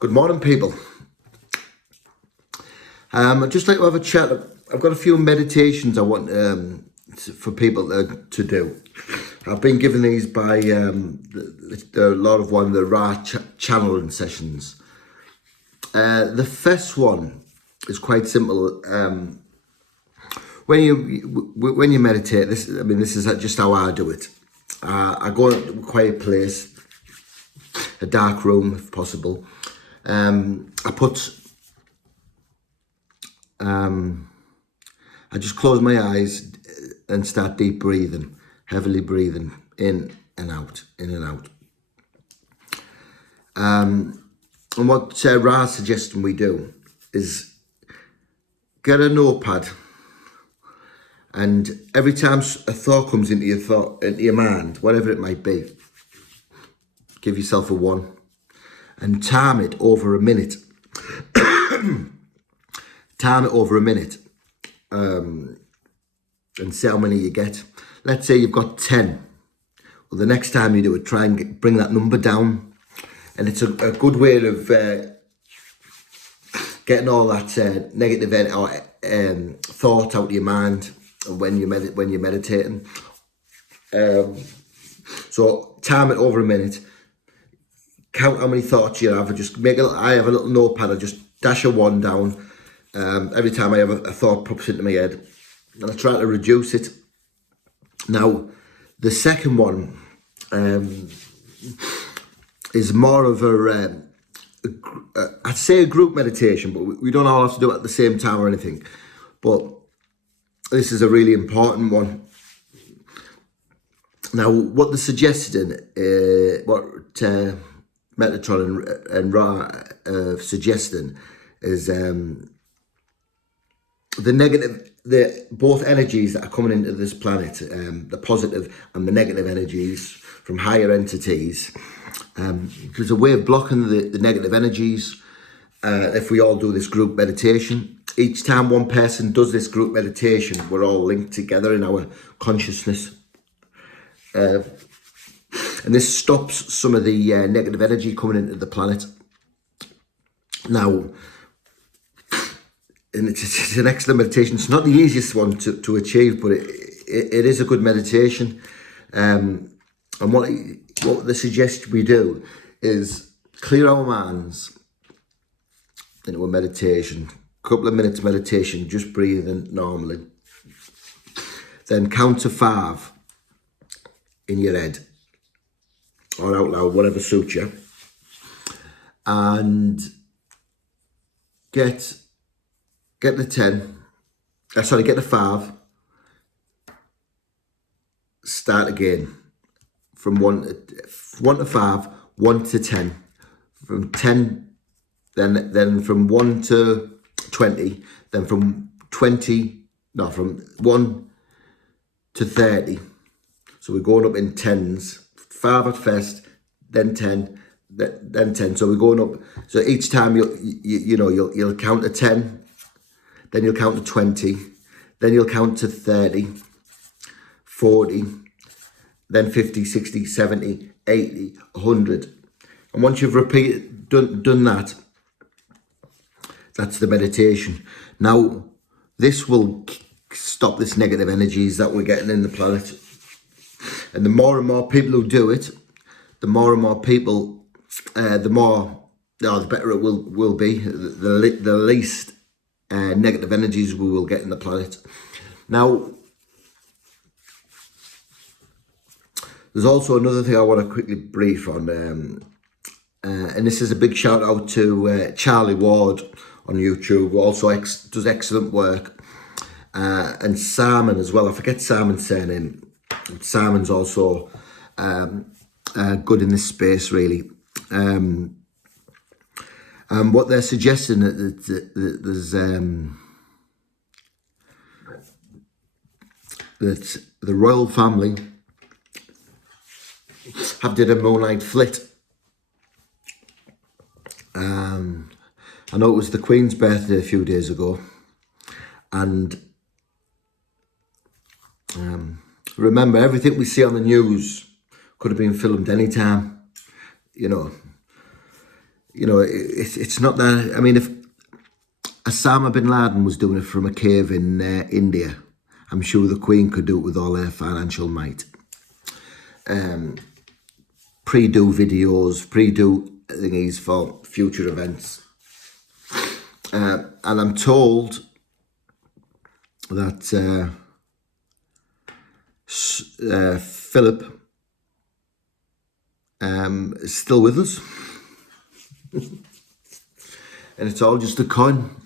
Good morning, people. I'd just like to have a chat. I've got a few meditations I want for people to do. I've been given these by a lot of one of the Ra channeling sessions. The first one is quite simple. When you meditate, this is just how I do it. I go into a quiet place, a dark room if possible. I just close my eyes and start deep breathing, heavily breathing in and out, in and out. And what Ra's suggesting we do is get a notepad, and every time a thought comes into your mind, whatever it might be, give yourself a 1 and time it over a minute. Time it over a minute and see how many you get. Let's say you've got 10. Well, the next time you do it, try and bring that number down. And it's a good way of getting all that negative thought out of your mind when you're meditating. So time it over a minute. Count how many thoughts you have. I have a little notepad. I just dash a 1 down. Every time I have a thought pops into my head, and I try to reduce it. Now, the second one is more of I'd say a group meditation, but we don't all have to do it at the same time or anything. But this is a really important one. Now, what they're suggesting, what Metatron and Ra suggesting is both energies that are coming into this planet, the positive and the negative energies from higher entities. There's a way of blocking the negative energies if we all do this group meditation. Each time one person does this group meditation, we're all linked together in our consciousness. And this stops some of the negative energy coming into the planet. Now, and it's an excellent meditation. It's not the easiest one to achieve, but it is a good meditation. And what they suggest we do is clear our minds into a meditation. A couple of minutes meditation, just breathing normally. Then count to 5 in your head or out loud, whatever suits you. And get the 10, get the 5, start again from 1 to 5, 1 to 10, from 10, then from 1 to 20, then from 1 to 30. So we're going up in 10s, 5 at first, then 10, then 10. So we're going up. So each time you'll count to 10, then you'll count to 20, then you'll count to 30, 40, then 50, 60, 70, 80, 100. And once you've done that, that's the meditation. Now, this will stop this negative energies that we're getting in the planet. And the more and more people who do it, the more and more people, the better it will be. The least negative energies we will get in the planet. Now, there's also another thing I want to quickly brief on, and this is a big shout out to Charlie Ward on YouTube, who also does excellent work, and Simon as well. I forget Simon's surname. Simon's also good in this space, really. What they're suggesting there's that the royal family have did a moonlight flit. I know it was the Queen's birthday a few days ago, and remember, everything we see on the news could have been filmed anytime. You know, it's not that. I mean, if Osama bin Laden was doing it from a cave in India, I'm sure the Queen could do it with all her financial might. Pre-do videos, pre-do thingies for future events. And I'm told that Philip is still with us. And it's all just a con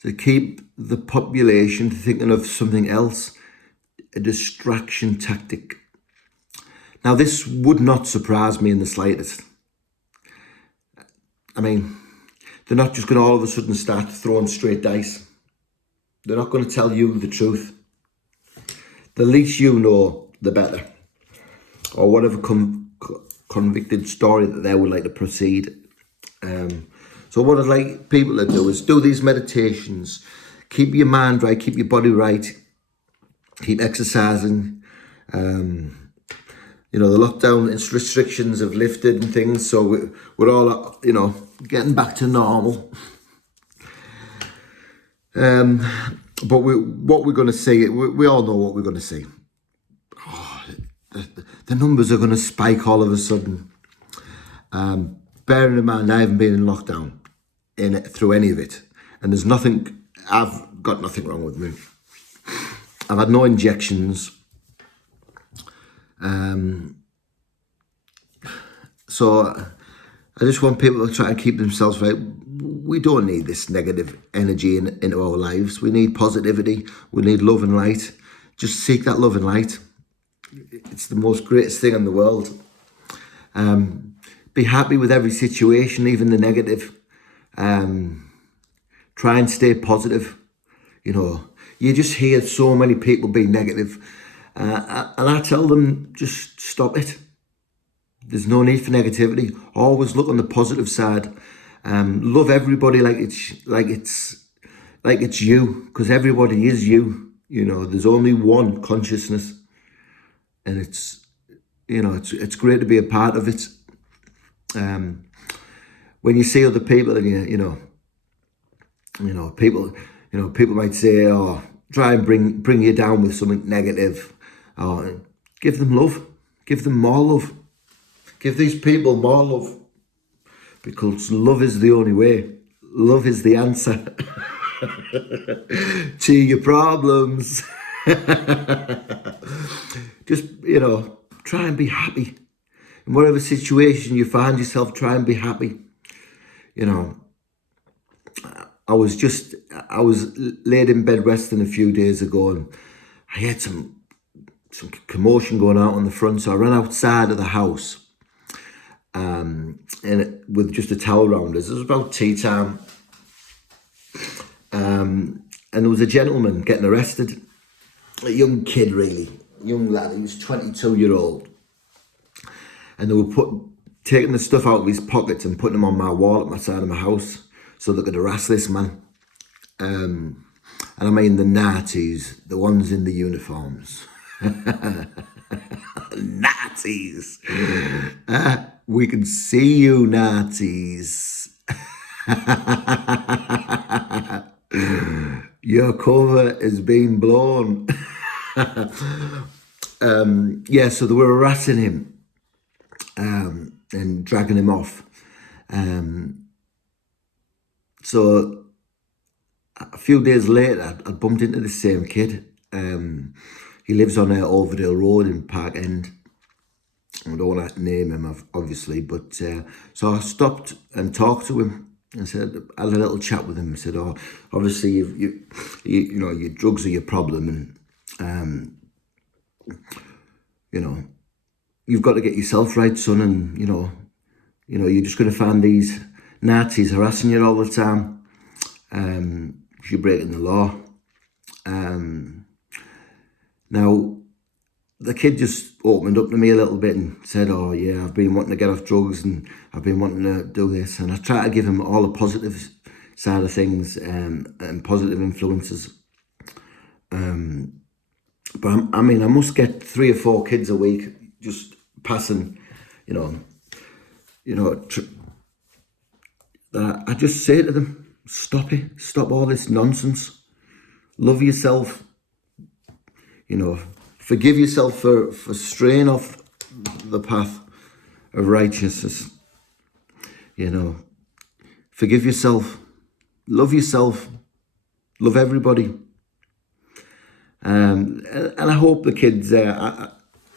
to keep the population thinking of something else, a distraction tactic. Now, this would not surprise me in the slightest. I mean, they're not just going to all of a sudden start throwing straight dice. They're not going to tell you the truth. The least you know, the better. Or whatever convicted story that they would like to proceed. So what I'd like people to do is do these meditations. Keep your mind right, keep your body right. Keep exercising. You know, the lockdown restrictions have lifted and things, so we're all, you know, getting back to normal. But what we're going to see, we all know what we're going to see. Oh, the numbers are going to spike all of a sudden. Bearing in mind, I haven't been in lockdown through any of it, and there's nothing. I've got nothing wrong with me. I've had no injections. So I just want people to try and keep themselves right. We don't need this negative energy into our lives. We need positivity. We need love and light. Just seek that love and light. It's the most greatest thing in the world. Be happy with every situation, even the negative. Try and stay positive. You know, you just hear so many people being negative. And I tell them, just stop it. There's no need for negativity. Always look on the positive side. Love everybody like it's you, because everybody is you. You know, there's only one consciousness, and it's, you know, it's great to be a part of it. When you see other people, and people might say, "Oh, try and bring you down with something negative." Oh, give them love. Give them more love. Give these people more love. Because love is the only way. Love is the answer to your problems. Just, you know, try and be happy. In whatever situation you find yourself, try and be happy. You know, I was laid in bed resting a few days ago, and I had some commotion going on the front, so I ran outside of the house, and with just a towel around us. It was about tea time, and there was a gentleman getting arrested, a young kid, really, young lad. He was 22-year-old, and they were taking the stuff out of his pockets and putting them on my wall at my side of my house so they could harass this man. And I mean the Nazis, the ones in the uniforms. Nazis. We can see you, Nazis. Your cover is being blown. Yeah, so they were harassing him and dragging him off. So a few days later, I bumped into the same kid. He lives on Overdale Road in Park End. I don't want to name him, obviously, but so I stopped and talked to him and said, I had a little chat with him. I said, "Oh, obviously you know, your drugs are your problem, and you know, you've got to get yourself right, son, and you know, you're just going to find these Nazis harassing you all the time. You're breaking the law." Now, the kid just opened up to me a little bit and said, "Oh yeah, I've been wanting to get off drugs and I've been wanting to do this." And I try to give him all the positive side of things and positive influences. But I mean, I must get 3 or 4 kids a week just passing, that I just say to them, stop it, stop all this nonsense, love yourself, you know, forgive yourself for straying off the path of righteousness, you know, forgive yourself, love everybody. And I hope the kids, I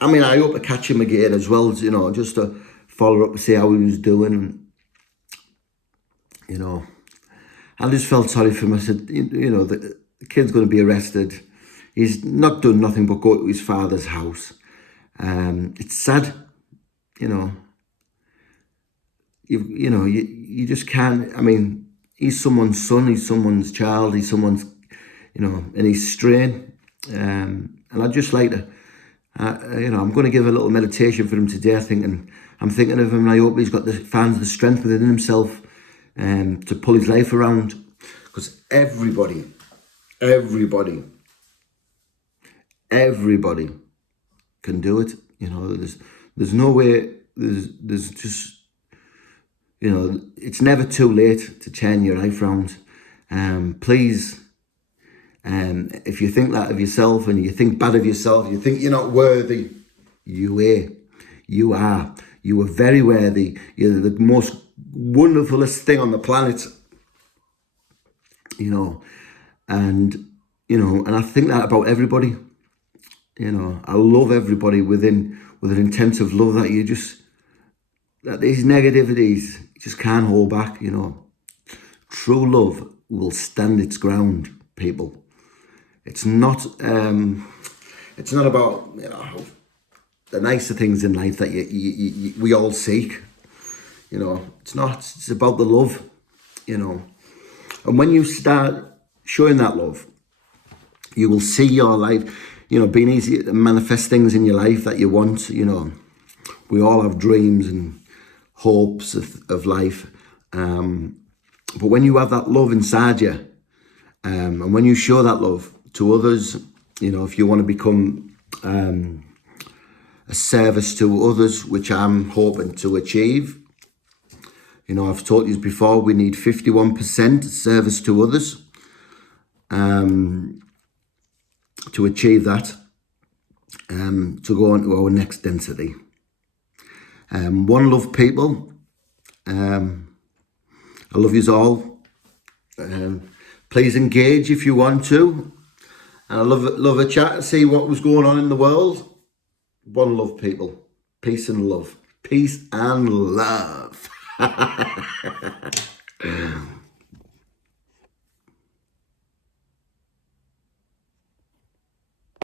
mean, I hope to catch him again as well, you know, just to follow up to see how he was doing. You know, I just felt sorry for him. I said, you know, the kid's going to be arrested. He's not done nothing but go to his father's house. It's sad, you know. You know, you just can't. I mean, he's someone's son, he's someone's child, he's someone's, you know, and he's straying. And I'd just like to, you know, I'm going to give a little meditation for him today. I'm thinking of him, and I hope he's got finds the strength within himself to pull his life around. Because everybody can do it. You know, there's no way. There's just, you know, it's never too late to turn your life around. Please. If you think that of yourself and you think bad of yourself, you think you're not worthy, you are. You are very worthy. You're the most wonderfulest thing on the planet, you know, and I think that about everybody. You know, I love everybody with an intensive love that that these negativities you just can't hold back, you know. True love will stand its ground, people. It's not about, you know, the nicer things in life that we all seek. You know, it's about the love, you know. And when you start showing that love, you will see your life, you know, being easy to manifest things in your life that you want. You know, we all have dreams and hopes of life. But when you have that love inside you, and when you show that love to others, you know, if you want to become a service to others, which I'm hoping to achieve. You know, I've told you before, we need 51% service to others to achieve that, to go on to our next density. One love, people. I love yous all. Please engage if you want to. And I love a chat to see what was going on in the world. One love, people. Peace and love. Peace and love.